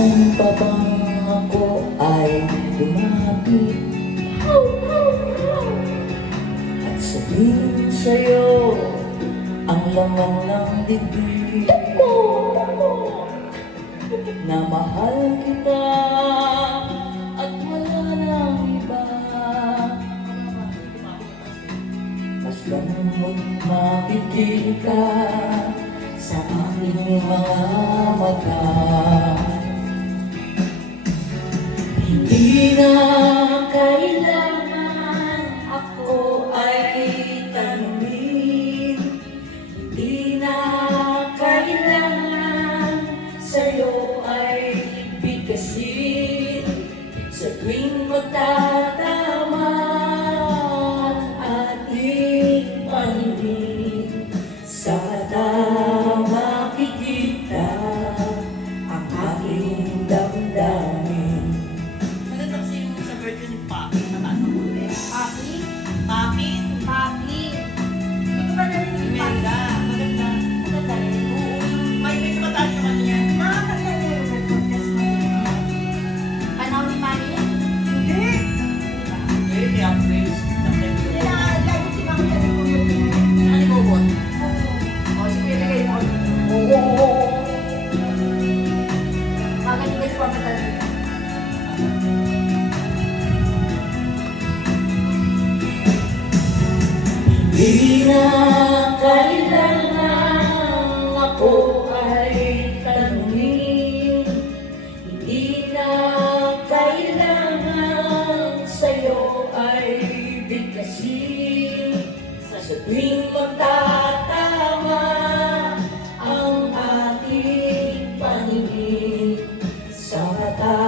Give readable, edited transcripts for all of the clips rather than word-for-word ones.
Kailan pa bang ako ay lumapit at sabihin sa'yo ang laman ng dibdib na mahal kita at wala nang iba. Basta mo't mapitil ka sa aking mga mata. Hindi na kailangan ako ay tanungin, hindi na kailangan sa'yo ay bigkasin. Sa tuwing magtatama ang ating paningin, sa mata makikita ang aking damdamin. Magandang sino sa version ni Papi sa taas ng puti. Papi? Papi? Papi? Hindi ko pa narinig yung Papi. Imelda. Maganda. Maganda rin. May sa mataas naman niya. Nakakaganda yung red podcast mo. Panahon ni Manny yan? Hindi. Hindi, may upgrades. Hindi na, lagi si Mami sa rin kung yun. Ano mo po? O, sige, lagay mo. Oo. Maganda yung pamatalin. Hindi na kailangan ako ay tanungin, hindi na kailangan sa'yo ay bigkasin. Sa tuwing magtatama ang ating paningin, sa mata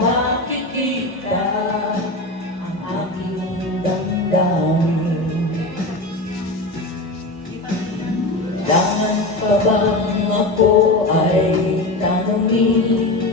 makikita ang aking damdamin. Kailangan pa bang ako ay tanungin,